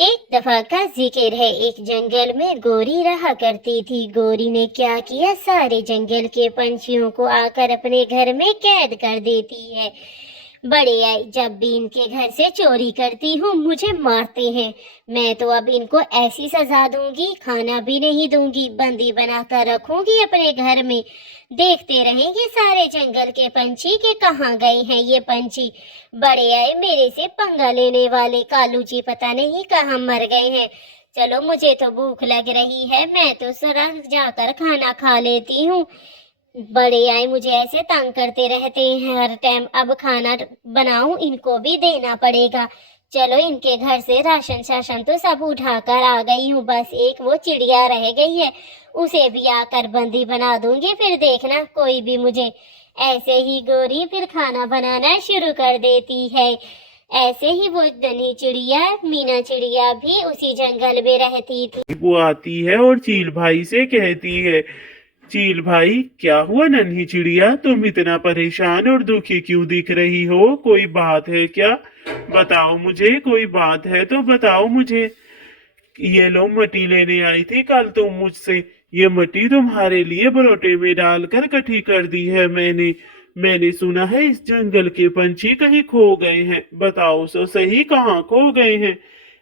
एक दफा का जिक्र है, एक जंगल में गोरी रहा करती थी। गोरी ने क्या किया, सारे जंगल के पंछियों को आकर अपने घर में कैद कर देती है। बड़े आई, जब भी इनके घर से चोरी करती हूँ मुझे मारते हैं। मैं तो अब इनको ऐसी सजा दूंगी, खाना भी नहीं दूंगी, बंदी बनाकर रखूंगी अपने घर में। देखते रहेंगे सारे जंगल के पंछी कि कहाँ गए हैं ये पंछी। बड़े आए, मेरे से पंगा लेने वाले कालू जी पता नहीं कहाँ मर गए हैं। चलो, मुझे तो भूख लग रही है, मैं तो सड़क जाकर खाना खा लेती हूँ। बड़े आए मुझे ऐसे तंग करते रहते हैं हर टाइम, अब खाना बनाऊं इनको भी देना पड़ेगा। चलो, इनके घर से राशन शासन तो सब उठाकर आ गई हूँ, बस एक वो चिड़िया रह गई है, उसे भी आकर बंदी बना दूंगी, फिर देखना कोई भी मुझे। ऐसे ही गोरी फिर खाना बनाना शुरू कर देती है। ऐसे ही वो नन्ही चिड़िया मीना चिड़िया भी उसी जंगल में रहती थी। वो आती है और चील भाई से कहती है, चील भाई क्या हुआ नन्ही चिड़िया, तुम इतना परेशान और दुखी क्यों दिख रही हो? कोई बात है क्या? बताओ मुझे, कोई बात है तो बताओ मुझे। ये लो, मट्टी लेने आई थी कल तुम मुझसे। ये मट्टी तुम्हारे लिए बरोटे में डालकर इकट्ठी कर दी है मैंने सुना है इस जंगल के पंछी कहीं खो गए हैं। बताओ सो सही, कहाँ खो गए हैं?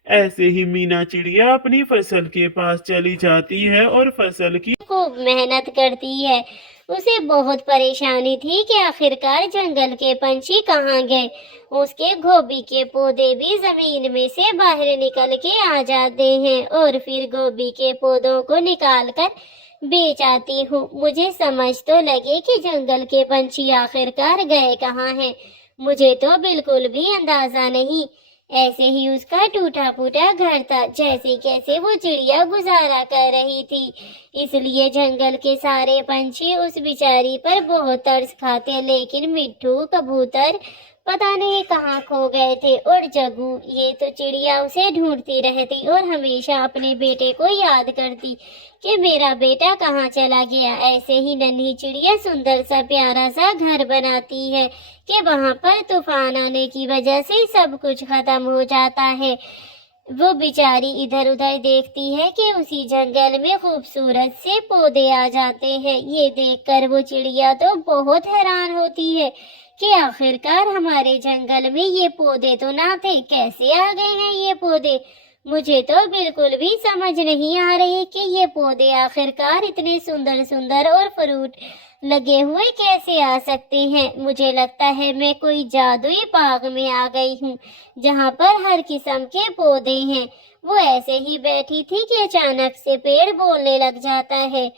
ऐसे ही मीना चिड़िया अपनी फसल के पास चली जाती है और फसल की खूब मेहनत करती है। उसे बहुत परेशानी थी कि आखिरकार जंगल के पंछी कहाँ गए। उसके गोभी के पौधे भी जमीन में से बाहर निकल के आ जाते हैं और फिर गोभी के पौधों को निकाल कर बेच आती हूँ। मुझे समझ तो लगे कि जंगल के पंछी आखिरकार गए कहाँ हैं। मुझे तो बिल्कुल भी अंदाजा नहीं। ऐसे ही उसका टूटा फूटा घर था, जैसे कैसे वो चिड़िया गुजारा कर रही थी। इसलिए जंगल के सारे पंछी उस बेचारी पर बहुत तरस खाते, लेकिन मिट्ठू, कबूतर पता नहीं कहाँ खो गए थे, और जग्गू, ये तो चिड़िया उसे ढूंढती रहती और हमेशा अपने बेटे को याद करती कि मेरा बेटा कहाँ चला गया। ऐसे ही नन्ही चिड़िया सुंदर सा प्यारा सा घर बनाती है कि वहाँ पर तूफान आने की वजह से सब कुछ खत्म हो जाता है। वो बेचारी इधर उधर देखती है कि उसी जंगल में खूबसूरत से पौधे आ जाते हैं। ये देखकर वो चिड़िया तो बहुत हैरान होती है कि आखिरकार हमारे जंगल में ये पौधे तो ना थे, कैसे आ गए हैं ये पौधे। मुझे तो बिल्कुल भी समझ नहीं आ रही कि ये पौधे आखिरकार इतने सुंदर सुंदर और फ्रूट लगे हुए कैसे आ सकते हैं। मुझे लगता है मैं कोई जादुई बाग में आ गई हूँ, जहाँ पर हर किस्म के पौधे हैं। वो ऐसे ही बैठी थी कि अचानक से पेड़ बोलने लग जाता है।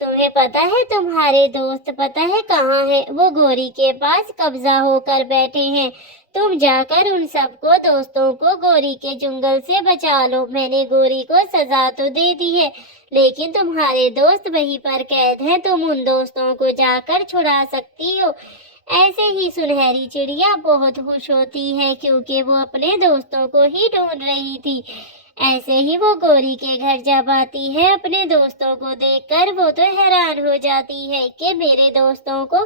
तुम्हें पता है, तुम्हारे दोस्त पता है कहाँ है? वो गोरी के पास कब्जा होकर बैठे हैं। तुम जाकर उन सबको दोस्तों को गोरी के जंगल से बचा लो। मैंने गोरी को सजा तो दे दी है, लेकिन तुम्हारे दोस्त वहीं पर कैद हैं। तुम उन दोस्तों को जाकर छुड़ा सकती हो। ऐसे ही सुनहरी चिड़िया बहुत खुश होती है, क्योंकि वो अपने दोस्तों को ही ढूंढ रही थी। ऐसे ही वो गोरी के घर जब आती है, अपने दोस्तों को देखकर वो तो हैरान हो जाती है कि मेरे दोस्तों को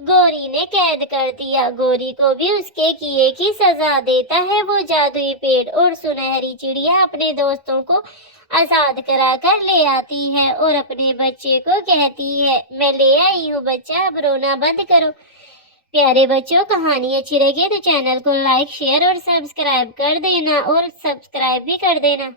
गोरी ने कैद कर दिया। गोरी को भी उसके किए की सजा देता है वो जादुई पेड़, और सुनहरी चिड़िया अपने दोस्तों को आजाद करा कर ले आती है और अपने बच्चे को कहती है, मैं ले आई हूँ बच्चा, अब रोना बंद करो। प्यारे बच्चों, कहानी अच्छी लगे तो चैनल को लाइक, शेयर और सब्सक्राइब कर देना, और सब्सक्राइब भी कर देना।